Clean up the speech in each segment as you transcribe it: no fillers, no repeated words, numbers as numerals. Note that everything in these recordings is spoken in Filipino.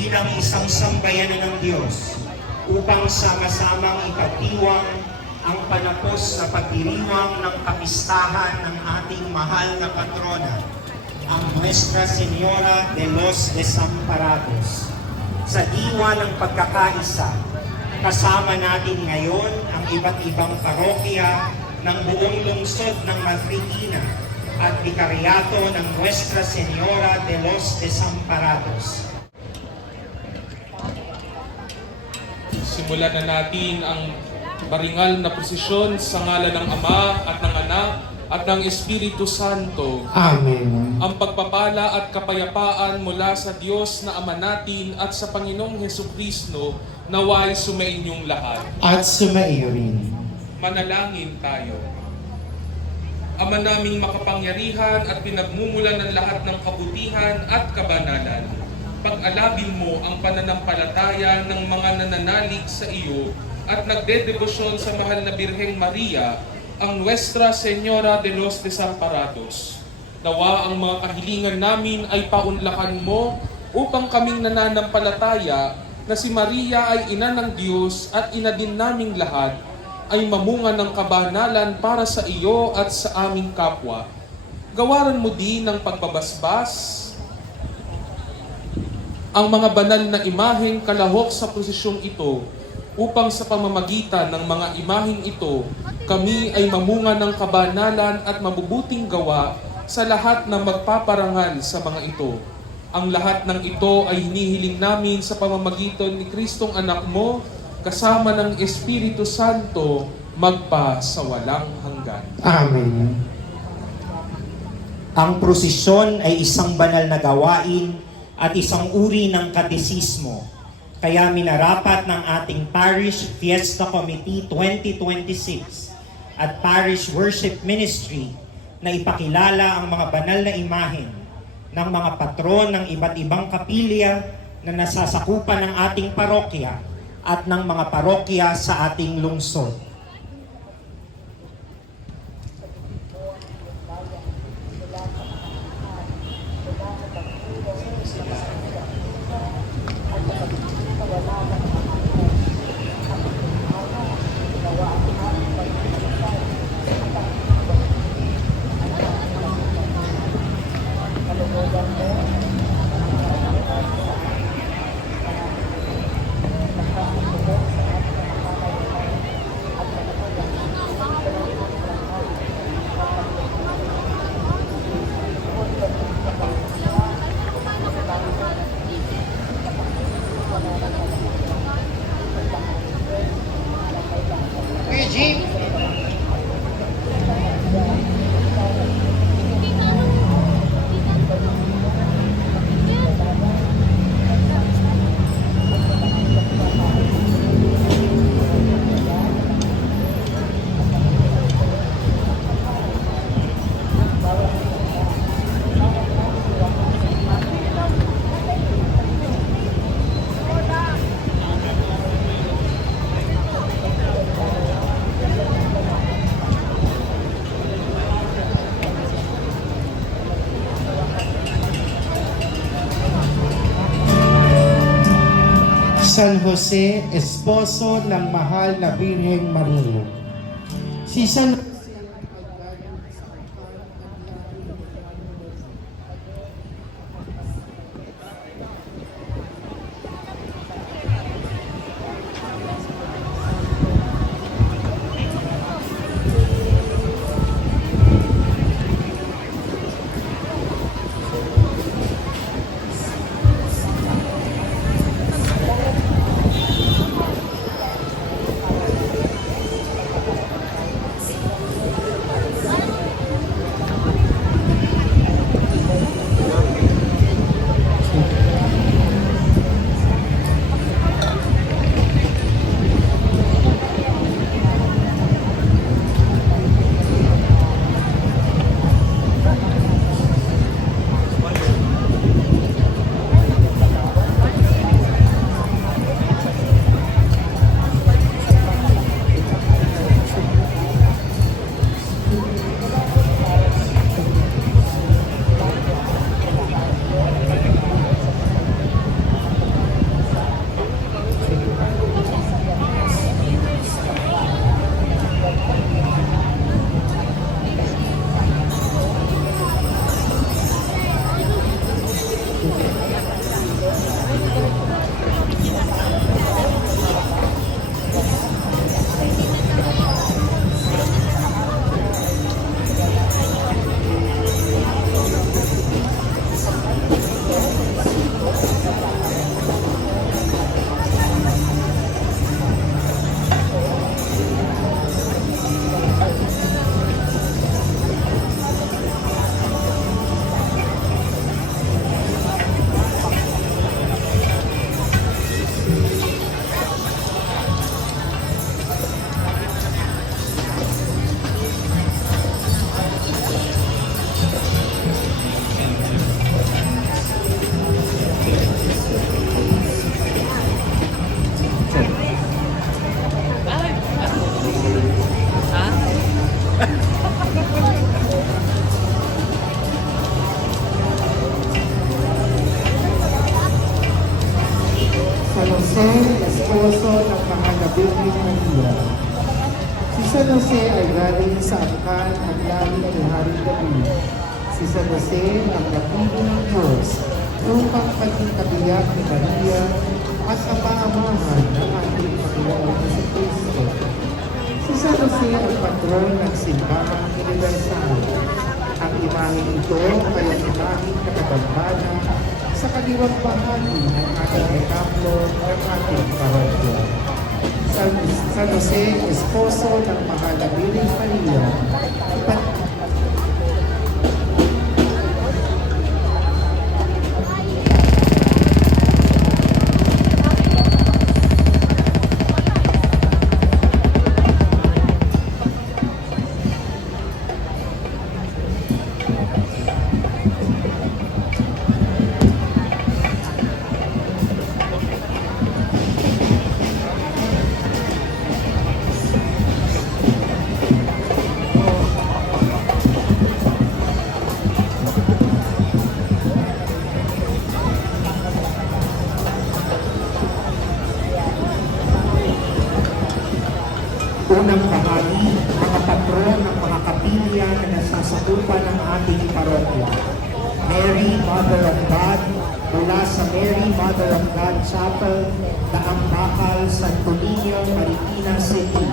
bilang isang sambayanan ng Diyos upang sama-samang ipagdiwang ang panapos na pagdiriwang ng kapistahan ng ating mahal na patrona, ang Nuestra Señora de los Desamparados. Sa diwa ng pagkakaisa, kasama natin ngayon ang iba't ibang parokya ng buong lungsod ng Marikina at Bikaryato ng Nuestra Señora de los Desamparados. Simulan na natin ang baringal na prosesyon sa ngalan ng Ama at ng Anak at ng Espiritu Santo. Amen. Ang pagpapala at kapayapaan mula sa Diyos na Ama natin at sa Panginoong Hesukristo naway sumainyong lahat. At sumaiyo rin. Manalangin tayo. Ama naming makapangyarihan at pinagmumulan ng lahat ng kabutihan at kabanalan, pag-alabin mo ang pananampalataya ng mga nananalig sa iyo at nagdedebosyon sa mahal na Birheng Maria, ang Nuestra Señora de los Desamparados. Nawa ang mga kahilingan namin ay paunlakan mo upang kaming nananampalataya na si Maria ay ina ng Diyos at ina din naming lahat, ay mamunga ng kabanalan para sa iyo at sa aming kapwa. Gawaran mo din ng pagbabasbas ang mga banal na imaheng kalahok sa prosesyong ito, upang sa pamamagitan ng mga imaheng ito, kami ay mamunga ng kabanalan at mabubuting gawa sa lahat na magpaparangal sa mga ito. Ang lahat ng ito ay hinihiling namin sa pamamagitan ni Kristong Anak mo, kasama ng Espiritu Santo, magpa sa walang hanggan. Amen. Ang prosesyon ay isang banal na gawain at isang uri ng katesismo. Kaya minarapat ng ating Parish Fiesta Committee 2026 at Parish Worship Ministry na ipakilala ang mga banal na imahen ng mga patron ng iba't ibang kapilya na nasasakupan ng ating parokya at ng mga parokya sa ating lungsod. San Jose, esposo ng mahal na Birheng Maria. Si San Jose, esposo ng mahal na Birheng Maria. Si San Jose ay galing sa angkan at langit ni Haring David. Si San Jose ang napili ng Diyos upang maging kabiyak ni Maria at kapaamahan ng ating Panginoon sa Kristo. Si San Jose ang patron ng simbahang universal. Ang imaheng ito ay ang imaheng katatagbana sa kaliwang bahagi ng ating retablo ng ating parokya. San Jose, esposo ng mahal na Birheng Maria, unang bahagi, mga patron ng mga kapilya na nasasakupan ng ating parokya. Mary, Mother of God, mula sa Mary, Mother of God Chapel, Daang Bakal, Santo Niño, Marikina City.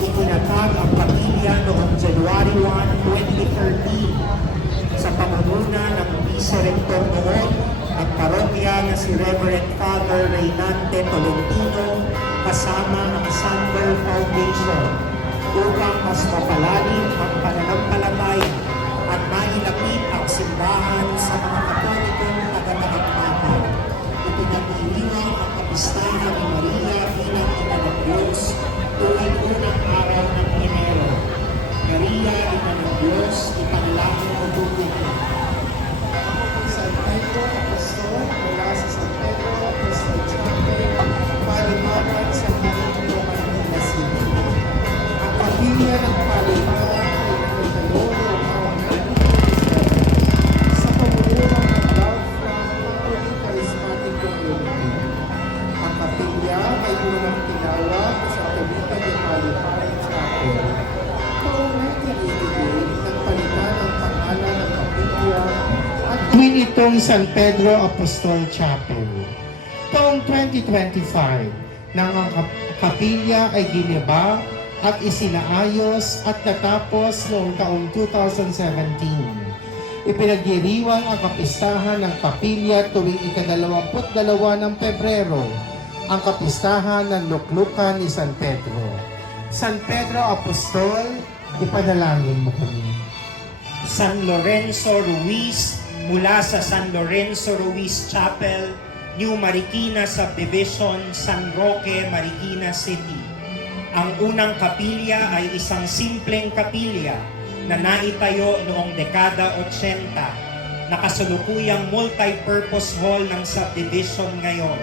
Itinatag ang kapilya noong January 1, 2013 sa pamumuna ng Vice-Rector noon ng parokya na si Reverend Father Reynante Tolentino kasama ang Sander Foundation upang mas mapalalim ang pananampalataya at mailapit ang simbahan sa mga Katolikong taga-tagapagmana. Ipinagdiriwang ang kapistahan ni Maria bilang ina ng Diyos tuwing unang araw ng Enero. Maria, ina ng Diyos, ipanalangin mo buhay ko. San Pedro Apostol, mula sa San Pedro Apostol Chapel, Palimanan sa Marikina, Marikina City. Ang kapilya ng Palimanan ay nagtayo noong taong 1997 sa pamumuno ng Love from Catholic Charismatic Community. Ang kapilya ay unang tinawag sa Katolika de Palimanan Chapel. Noong 1988, nagpalitan ang pangalan ng kapilya at tuwin itong San Pedro Apostol Chapel. Taong 2025, nang ang kapilya ay giniba at isinaayos at natapos noong taong 2017. Ipinagdiriwang ang kapistahan ng kapilya tuwing ika-22 ng Pebrero, ang kapistahan ng Luklukan ni San Pedro. San Pedro Apostol, ipanalangin mo kami. San Lorenzo Ruiz, mula sa San Lorenzo Ruiz Chapel, New Marikina Subdivision, San Roque, Marikina City. Ang unang kapilya ay isang simpleng kapilya na naitayo noong dekada 80, na kasalukuyang multi-purpose hall ng subdivision ngayon.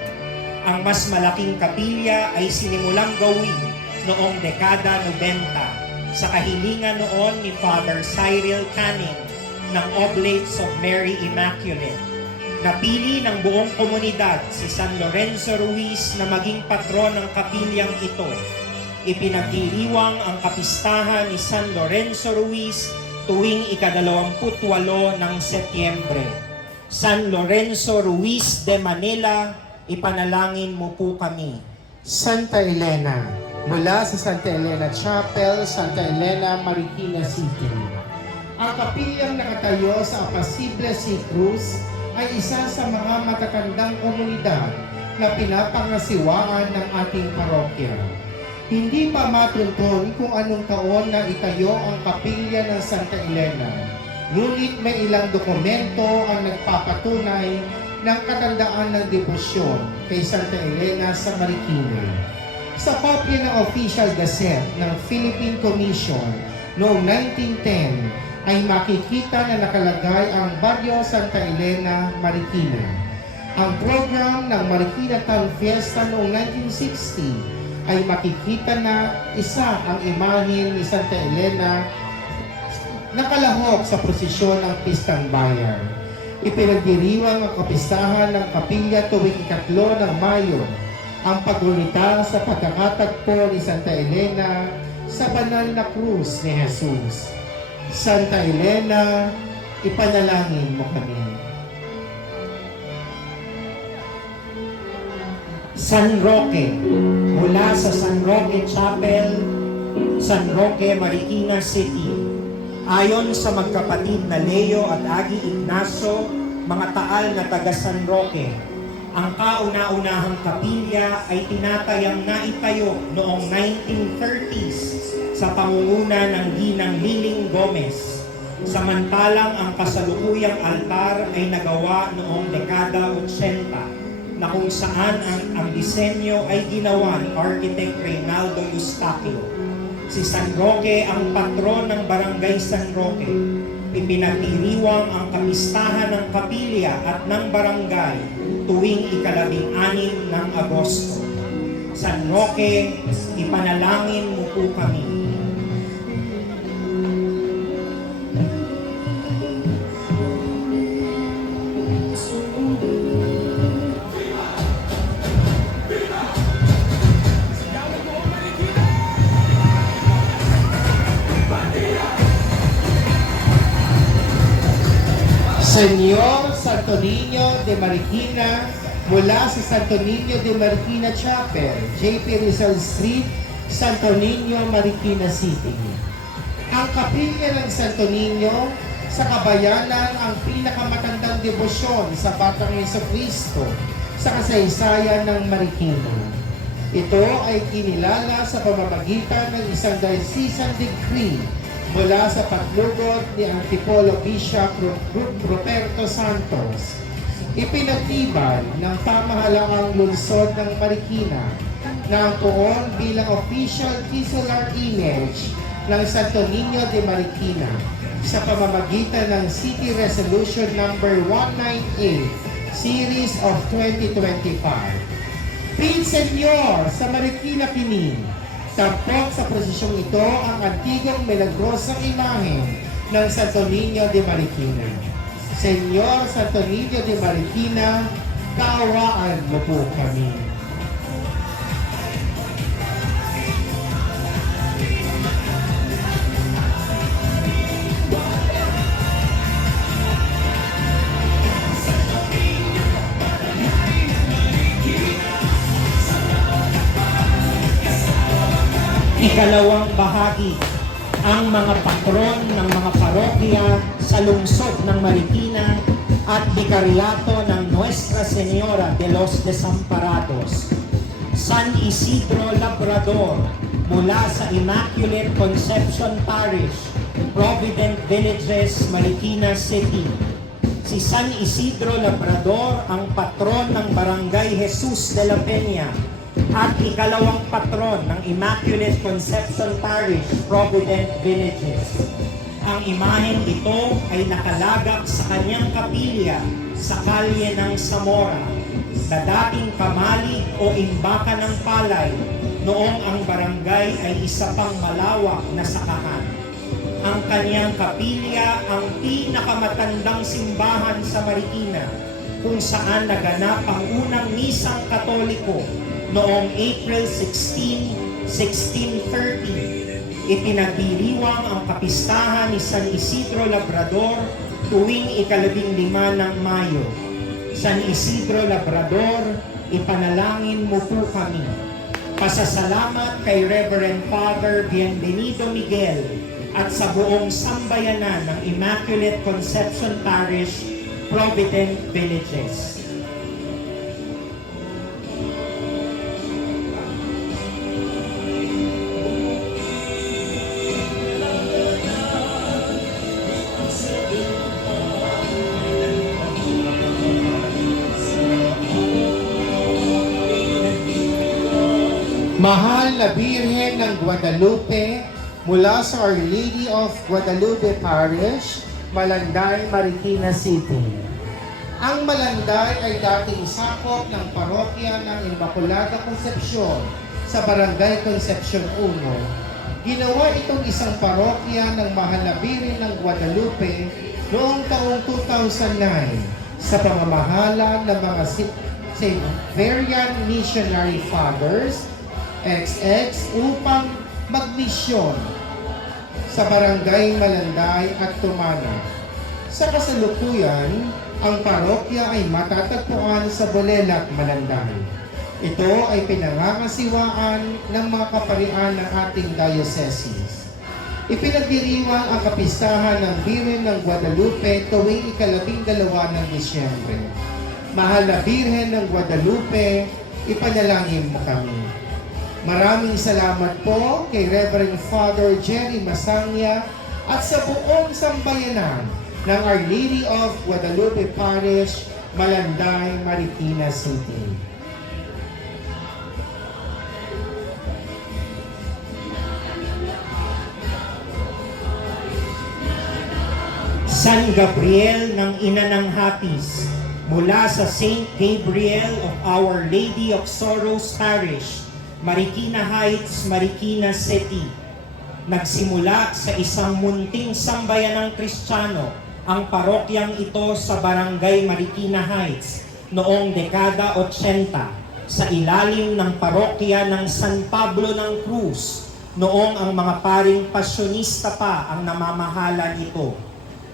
Ang mas malaking kapilya ay sinimulang gawin noong dekada 90 sa kahilingan noon ni Father Cyril Canning ng Oblates of Mary Immaculate. Napili ng buong komunidad si San Lorenzo Ruiz na maging patron ng kapilyang ito. Ipinagdiriwang ang kapistahan ni San Lorenzo Ruiz tuwing ika-28 ng Setyembre. San Lorenzo Ruiz de Manila, ipanalangin mo po kami. Santa Elena, mula sa Santa Elena Chapel, Santa Elena, Marikina City. Ang kapilyang nakatayo sa Apasible Sea Cruz ay isa sa mga matatandang komunidad na pinapangasiwaan ng ating parokya. Hindi pa matuntun kung anong taon na itayo ang kapilya ng Santa Elena, ngunit may ilang dokumento ang nagpapatunay ng katandaan ng debosyon kay Santa Elena sa Marikina. Sa kopya ng Official Gazette ng Philippine Commission noong 1910, ay makikita na nakalagay ang Barrio Santa Elena, Marikina. Ang program ng Marikina Town Fiesta noong 1960 ay makikita na isa ang imahe ni Santa Elena nakalahok sa prosesyon ng Pistang Bayan. Ipinagdiriwang ang kapistahan ng kapilya tuwing 3 ng Mayo ang paggunita sa pagkakatagpo ni Santa Elena sa banal na krus ni Jesus. Santa Elena, ipanalangin mo kami. San Roque, mula sa San Roque Chapel, San Roque, Marikina City. Ayon sa magkapatid na Leo at Agi Ignacio, mga taal na taga San Roque, ang kauna-unahang kapilya ay tinatayang naitayo noong 1930s sa pangunguna ng Ginang Liling Gomez. Samantalang ang kasalukuyang altar ay nagawa noong dekada 80 na kung saan ang disenyo ay ginawa ni Architect Reynaldo Eustaquio. Si San Roque ang patron ng Barangay San Roque. Ipinagdiriwang ang kapistahan ng kapilya at ng barangay tuwing ika-16 ng Agosto. San Roque, ipanalangin mo po kami. Señor Santo Niño de Marikina, mula sa Santo Niño de Marikina Chapel, JP Rizal Street, Santo Niño, Marikina City. Ang kapilya ng Santo Niño sa kabayanan ang pinakamatandang debosyon sa Batang Jesucristo sa kasaysayan ng Marikina. Ito ay kinilala sa pamamagitan ng isang diocesan decree mula sa paglugod ni Antipolo Bishop Ruperto Santos. Ipinagtibay ng pamahalaan lungsod ng Marikina na ang poon bilang official titular image ng Santo Niño de Marikina sa pamamagitan ng City Resolution Number 198 Series of 2025. Pin Senyor sa Marikina Kini. Tampok sa prosisyong ito ang antigong milagrosang imahe ng Santo Niño de Marikina. Senyor Santo Niño de Marikina, kaawaan mo po kami. Ikalawang bahagi, ang mga patron ng mga parokya sa lungsod ng Marikina at Bikaryato ng Nuestra Señora de los Desamparados. San Isidro Labrador, mula sa Immaculate Conception Parish, Provident Villages, Marikina City. Si San Isidro Labrador ang patron ng Barangay Jesus de la Peña at ikalawang patron ng Immaculate Conception Parish, Provident Villages. Ang imaheng ito ay nakalagak sa kanyang kapilya sa kalye ng Zamora, sa dating pamali o imbakan ng palay noong ang barangay ay isa pang malawak na sakahan. Ang kanyang kapilya ang pinakamatandang simbahan sa Marikina, kung saan naganap ang unang misang Katoliko noong April 16, 1630. Ipinagdiriwang ang kapistahan ni San Isidro Labrador tuwing ika-15 ng Mayo. San Isidro Labrador, ipanalangin mo po kami. Pasasalamat kay Reverend Father Bienvenido Miguel at sa buong sambayanan ng Immaculate Conception Parish, Provident Villages. Mahal na Birhen ng Guadalupe, mula sa Our Lady of Guadalupe Parish, Malanday, Marikina City. Ang Malanday ay dating sakop ng parokya ng Immaculada Concepcion sa Barangay Concepcion 1. Ginawa itong isang parokya ng Mahal na Birhen ng Guadalupe noong taong 2009 sa pamamahala ng mga Xaverian Missionary Fathers, XX, upang magmisyon sa Barangay Malanday at Tumana. Sa kasalukuyan, ang parokya ay matatagpuan sa Bolelac, Malanday. Ito ay pinangangasiwaan ng mga kaparian ng ating diocese. Ipinagdiriwang ang kapistahan ng Birhen ng Guadalupe tuwing ika-12 ng Disyembre. Mahal na Birhen ng Guadalupe, ipanalangin mo kami. Maraming salamat po kay Reverend Father Jerry Masangya at sa buong sambayanan ng Our Lady of Guadalupe Parish, Malanday, Marikina City. San Gabriel ng Ina ng Hapis, mula sa Saint Gabriel of Our Lady of Sorrows Parish, Marikina Heights, Marikina City. Nagsimula sa isang munting sambayanang Kristiyano ang parokyang ito sa Barangay Marikina Heights noong dekada 80 sa ilalim ng parokya ng San Pablo ng Cruz noong ang mga paring pasyonista pa ang namamahala nito.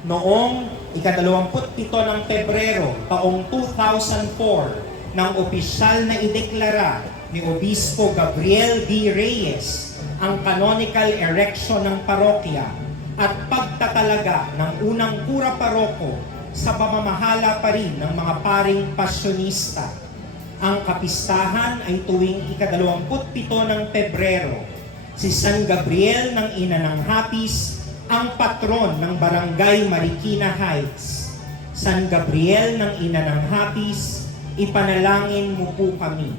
Noong ika-27 ng Pebrero taong 2004 nang opisyal na ideklara ni Obispo Gabriel D. Reyes ang canonical erection ng parokya at pagtatalaga ng unang kura paroko sa pamamahala pa rin ng mga paring pasyonista. Ang kapistahan ay tuwing ika-27 ng Pebrero. Si San Gabriel ng Ina ng Hapis ang patron ng Barangay Marikina Heights. San Gabriel ng Ina ng Hapis, ipanalangin mo po kami.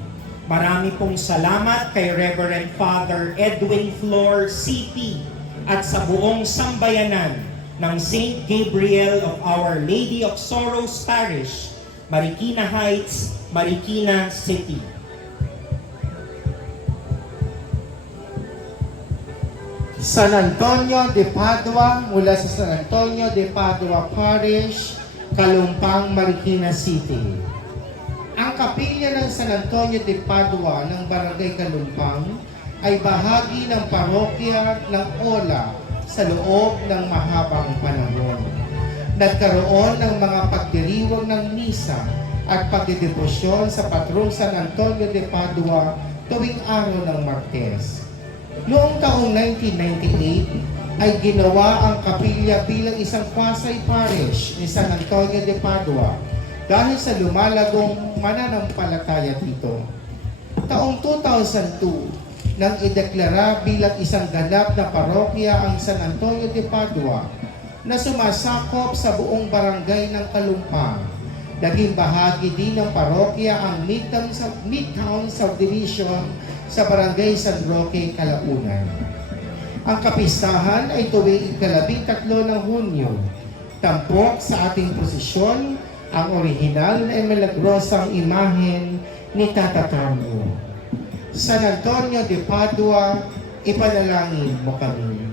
Marami pong salamat kay Reverend Father Edwin Flor CP at sa buong sambayanan ng Saint Gabriel of Our Lady of Sorrows Parish, Marikina Heights, Marikina City. San Antonio de Padua, mula sa San Antonio de Padua Parish, Kalumpang, Marikina City. Ang kapilya ng San Antonio de Padua ng Barangay Kalumpang ay bahagi ng parokya ng Ola sa loob ng mahabang panahon. Nagkaroon ng mga pagdiriwang ng misa at pagdedebosyon sa patrong San Antonio de Padua tuwing araw ng Martes. Noong taong 1998 ay ginawa ang kapilya bilang isang quasi parish ni San Antonio de Padua dahil sa lumalagong mananampalataya dito. Taong 2002 nang ideklara bilang isang ganap na parokya ang San Antonio de Padua na sumasakop sa buong barangay ng Kalumpang. Naging bahagi din ng parokya ang Midtown Subdivision sa Barangay San Roque, Calaunan. Ang kapistahan ay tuwing ika-13 ng Hunyo. Tampok sa ating prosesyon ang orihinal na milagrosang imahen ni Tata Carmo. San Antonio de Padua, ipanalangin mo kami.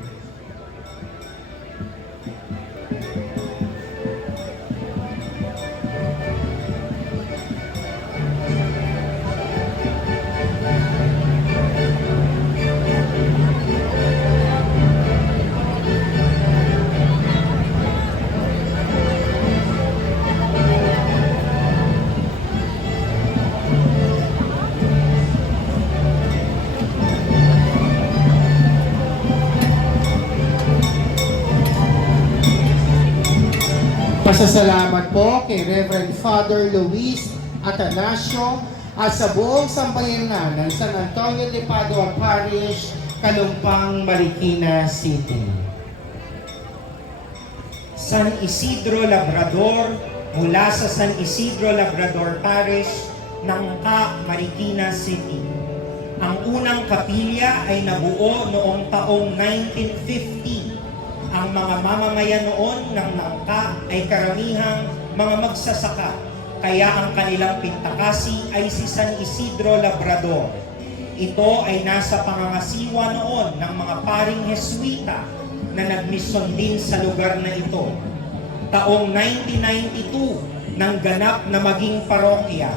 Pasasalamat po kay Reverend Father Luis Atanasio at sa buong sambayanan ng San Antonio de Padua Parish, Kalumpang, Marikina City. San Isidro Labrador, mula sa San Isidro Labrador Parish ng Marikina City. Ang unang kapilya ay nabuo noong taong 1950. Ang mga mamamayan noon ng Nangka ay karamihang mga magsasaka, kaya ang kanilang pintakasi ay si San Isidro Labrador. Ito ay nasa pangangasiwa noon ng mga paring Jesuita na nagmisyon din sa lugar na ito. Taong 1992 nang ganap na maging parokya.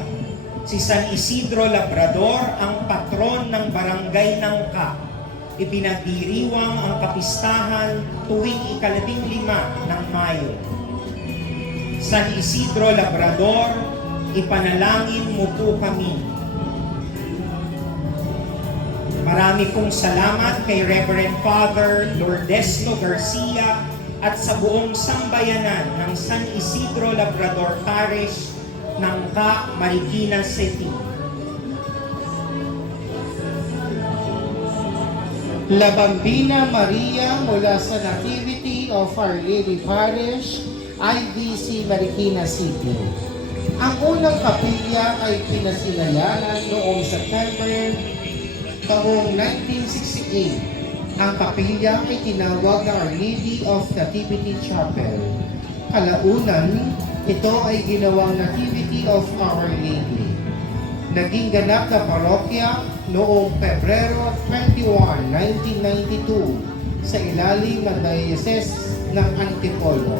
Si San Isidro Labrador ang patron ng barangay Nangka. Ipinagdiriwang ang kapistahan tuwing ika-15 ng Mayo. San Isidro Labrador, ipanalangin mo po kami. Marami pong salamat kay Reverend Father Lourdesno Garcia at sa buong sambayanan ng San Isidro Labrador Parish ng Marikina City. La Bambina Maria mula sa Nativity of Our Lady Parish, IVC Marikina City. Ang unang kapilya ay pinasinayanan noong September taong 1968. Ang kapilya ay tinawag na Our Lady of Nativity Chapel. Kalaunan, ito ay ginawang Nativity of Our Lady. Naging ganap na parokya noong Pebrero 21, 1992 sa ilalim ng Diocese ng Antipolo.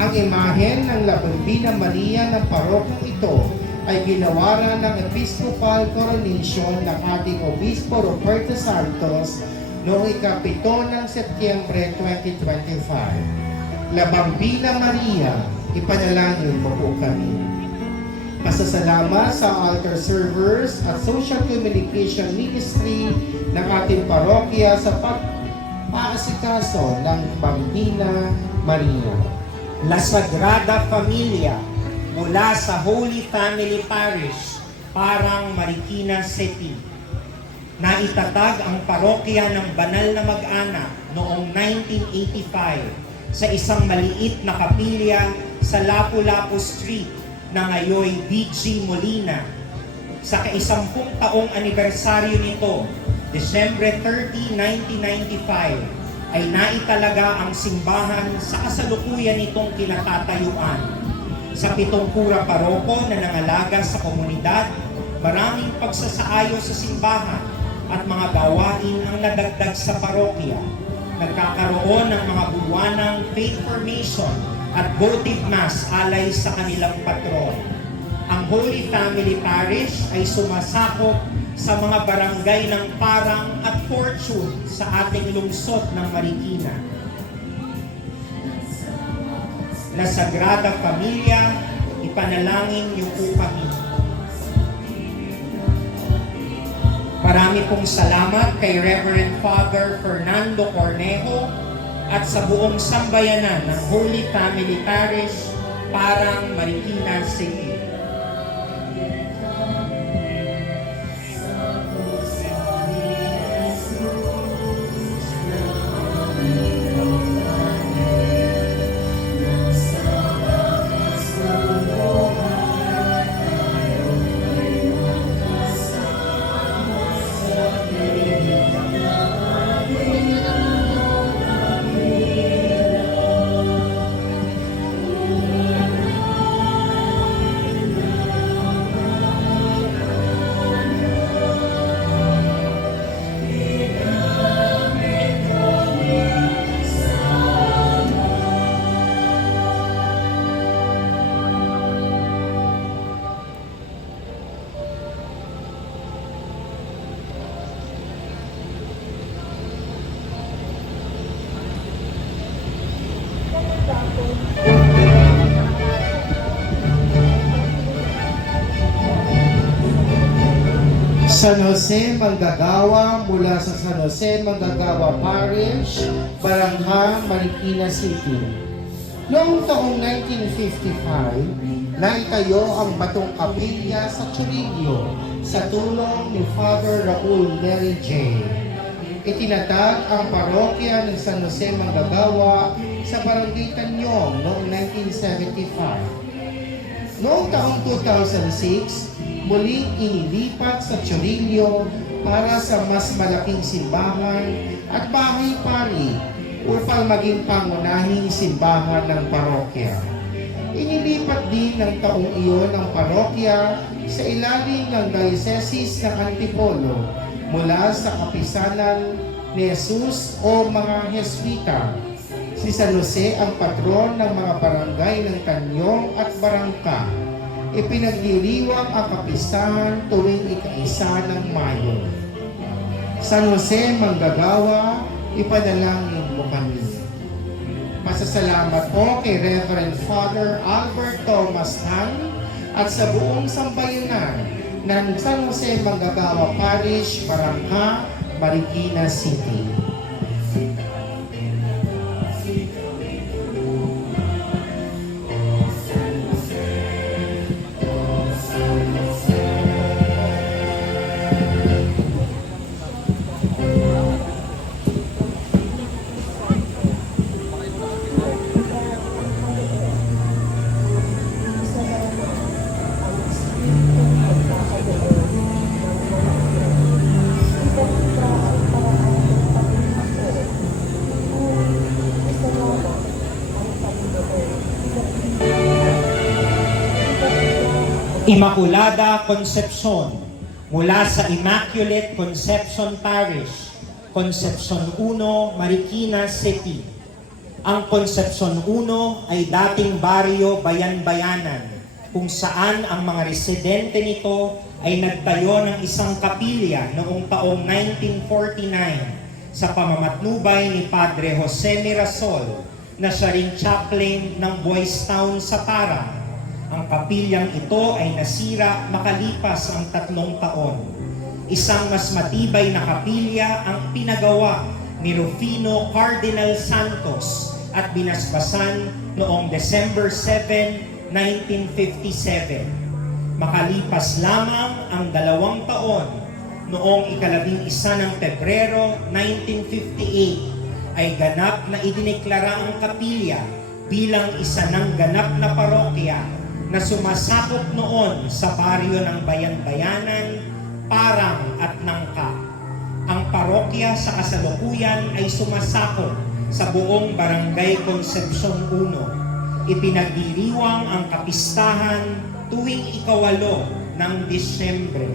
Ang imahen ng La Bambina Maria ng parokyang ito ay ginawaran ng Episcopal Coronation ng ating Obispo Ruperto Santos noong ika-7 ng Setyembre 2025. La Bambina Maria, ipanalangin mo po kami. Pasasalamat sa altar servers at social communication ministry ng ating parokya sa pag-aasikaso ng Bambina Maria. La Sagrada Familia mula sa Holy Family Parish, Parang, Marikina City. Naitatag ang parokya ng Banal na Mag-anak noong 1985 sa isang maliit na kapilya sa Lapu-Lapu Street na ngayon BG Molina. Sa ka-10 taong anibersaryo nito, December 30, 1995, ay naitalaga ang simbahan sa kasalukuyan nitong kinatatayuan. Sa 7 pura paroko na nangalaga sa komunidad, maraming pagsasaayos sa simbahan at mga gawain ang nadagdag sa parokya. Nagkakaroon ng mga buwanang faith formation at votive mass alay sa kanilang patron. Ang Holy Family Parish ay sumasakop sa mga barangay ng Parang at Fortune sa ating lungsod ng Marikina. La Sagrada Familia, ipanalangin niyo po kami. Marami pong salamat kay Reverend Father Fernando Cornejo at sa buong sambayanan ng Holy Family Parish, Parang, Marikina City. San Jose Manggagawa mula sa San Jose Manggagawa Parish, Barangay, Marikina City. Noong taong 1955, naitayo ang batong kapilya sa Chorrillo sa tulong ni Father Raul Neri J. Itinatag ang parokya ng San Jose Manggagawa sa Barangay Tanyong noong 1975. Noong taong 2006, muling inilipat sa Chorrillo para sa mas malaking simbahan at bahay-pari upang maging pangunahing simbahan ng parokya. Inilipat din ng taong iyon ang parokya sa ilalim ng Diocese ng Antipolo mula sa kapisanan ni Jesus o mga Jesuita. Si San Jose ang patron ng mga barangay ng Tanyong at Barangka. ipinagdiriwang ang kapistahan tuwing ika-1 ng Mayo. San Jose Manggagawa, ipanalangin mo kami. Masasalamat po kay Reverend Father Albert Thomas Tan at sa buong sambayanan ng San Jose Manggagawa Parish, Barangka, Marikina City. Immaculada Concepcion mula sa Immaculate Conception Parish, Concepcion 1, Marikina City. Ang Concepcion 1 ay dating baryo bayan-bayanan kung saan ang mga residente nito ay nagtayo ng isang kapilya noong taong 1949 sa pamamatnubay ni Padre Jose Mirasol na siya ring chaplain ng Boys Town sa Parang. Ang kapilyang ito ay nasira makalipas ang 3 taon. Isang mas matibay na kapilya ang pinagawa ni Rufino Cardinal Santos at binasbasan noong December 7, 1957. Makalipas lamang ang 2 taon, noong 11 ng Pebrero 1958, ay ganap na idineklara ang kapilya bilang isa ng ganap na parokya na sumasakop noon sa baryo ng Bayan-Bayanan, Parang at Nangka. Ang parokya sa kasalukuyan ay sumasakop sa buong Barangay Concepcion 1. Ipinagdiriwang ang kapistahan tuwing ika-8 ng Disyembre.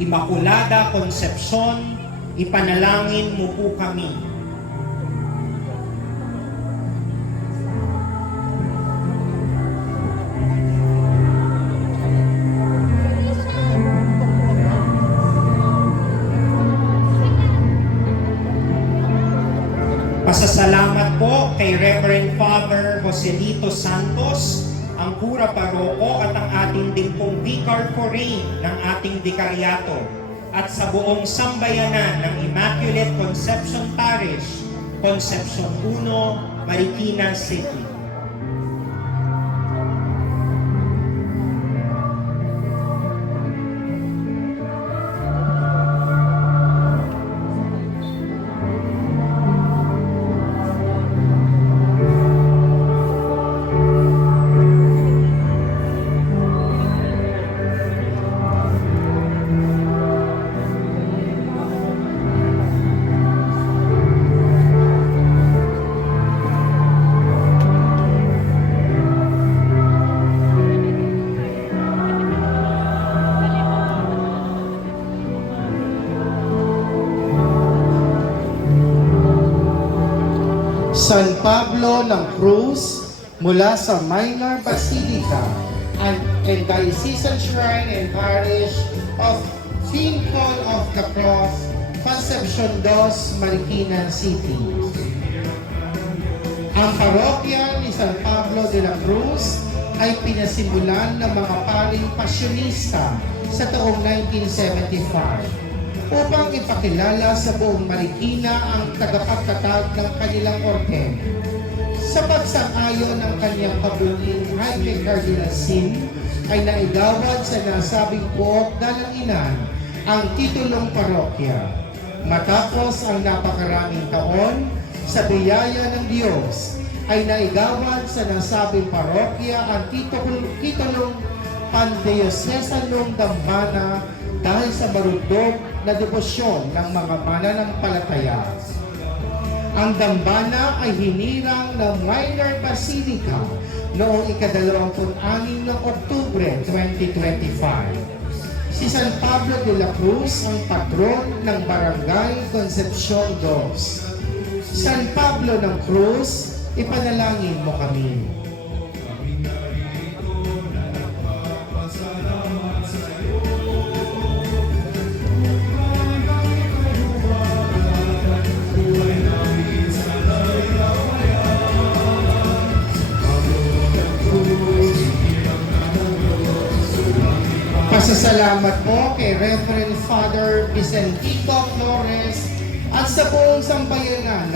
Immaculada Concepcion, ipanalangin mo po kami. Pasasalamat po kay Reverend Father Joselito Santos, ang Kura Paroko at ang ating din pong Vicar Foreign ng ating Dikaryato at sa buong sambayanan ng Immaculate Conception Parish, Concepcion 1, Marikina City. San Pablo ng Cruz mula sa Minor Basilica and Diocesan Shrine and Parish of St. Paul of the Cross, Concepcion 2, Marikina City. Ang parokya ni San Pablo de la Cruz ay pinasimulan ng mga paring pasyonista sa taong 1975 upang ipakilala sa buong Marikina ang tagapagtatag ng kanilang orden. Sa pagsang-ayon ng kanyang kabuking Jaime Cardinal Sin, ay naigawad sa nasabing buok dalanginan ang titulong parokya. Matapos ang napakaraming taon, sa biyaya ng Diyos, ay naigawad sa nasabing parokya ang titulong Pandiocesanong Dambana dahil sa marundong na debosyon ng mga mananampalataya. Ang dambana ay hinirang ng Minor Basilica noong ika-26 ng Oktubre 2025. Si San Pablo de la Cruz ang patron ng Barangay Concepcion 2. San Pablo ng Cruz, ipanalangin mo kami. Pasasalamat po kay Reverend Father Vicentico Flores at sa buong sambayanan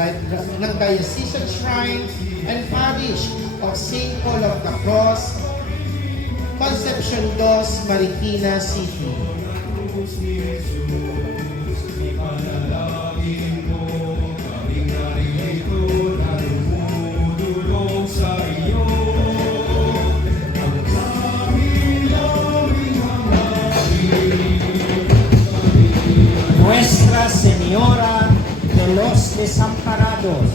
ng Diocesan Shrine and Parish of St. Paul of the Cross, Concepcion 2, Marikina City. Nuestra Señora de los Desamparados,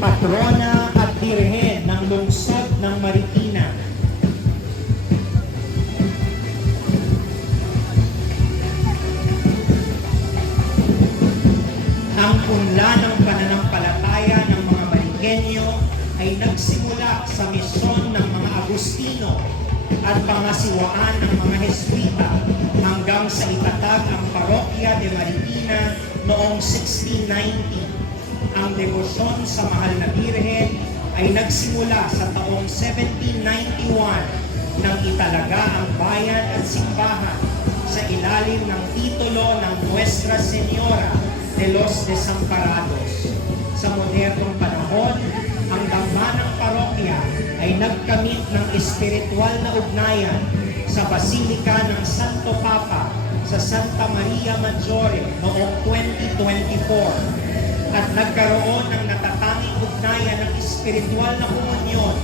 patrona at birhen ng lungsod ng Marikina. Ang punla ng pananampalataya ng mga Marikenyo ay nagsimula sa misyon ng mga Agustino at pangasiwaan ng mga Jesuita hanggang sa itatag ang Parokya de Marikina noong 1690. Ang debosyon sa Mahal na Birhen ay nagsimula sa taong 1791 nang italaga ang bayan at simbahan sa ilalim ng titulo ng Nuestra Señora de los Desamparados. Sa modernong panahon, ang dambanang parokya ay nagkamit ng espiritual na ugnayan sa Basilika ng Santo Papa sa Santa Maria Maggiore noong 2024 at nagkaroon ng natatanging ugnayan ng espiritual na komunyon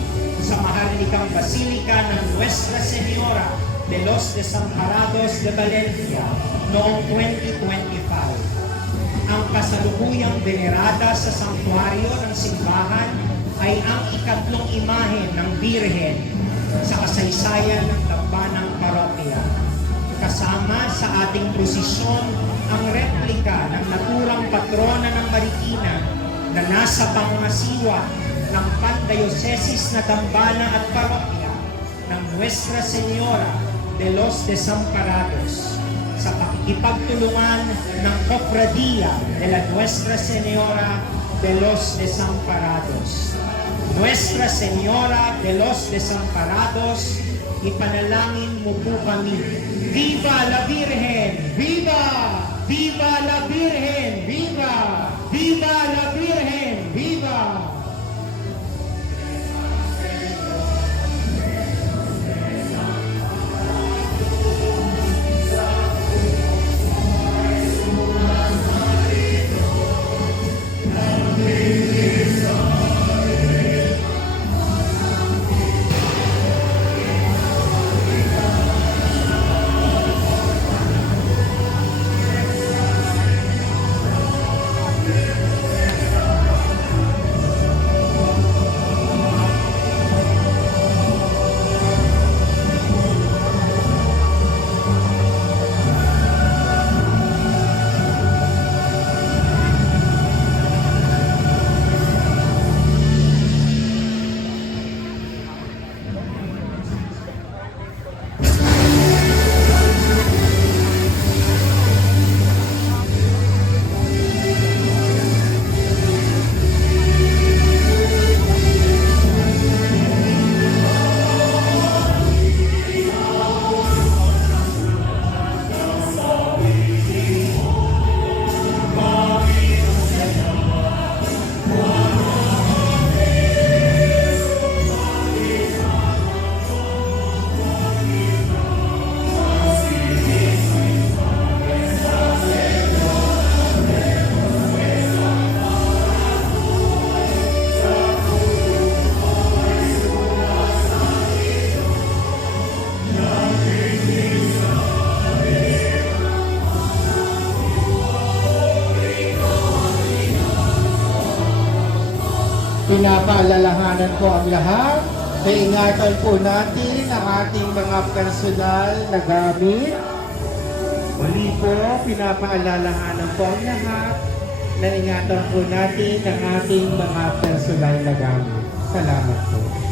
sa Maharlikang Basilika ng Nuestra Señora de los Desamparados de Valencia noong 2025. Ang kasalukuyang venerada sa sanktuaryo ng simbahan ay ang ikatlong imahe ng Birhen sa kasaysayan ng dambanang parokya. Kasama sa ating prosesyon ang replika ng naturang patrona ng Marikina na nasa pangasiwa ng Pandiocesis na dambana at parokya ng Nuestra Señora de los Desamparados sa pakikipagtulungan ng Cofradia de la Nuestra Señora de los Desamparados. Nuestra Señora de los Desamparados, ipanalangin mo po kami. Viva la Virgen! Viva! Viva la Virgen! Viva! Viva la Virgen! Viva! Pinapaalalahanan ko ang lahat na ingatan po natin ang ating mga personal na gamit. Muli po, pinapaalalahanan po ang lahat na ingatan po natin ang ating mga personal na gamit. Salamat po.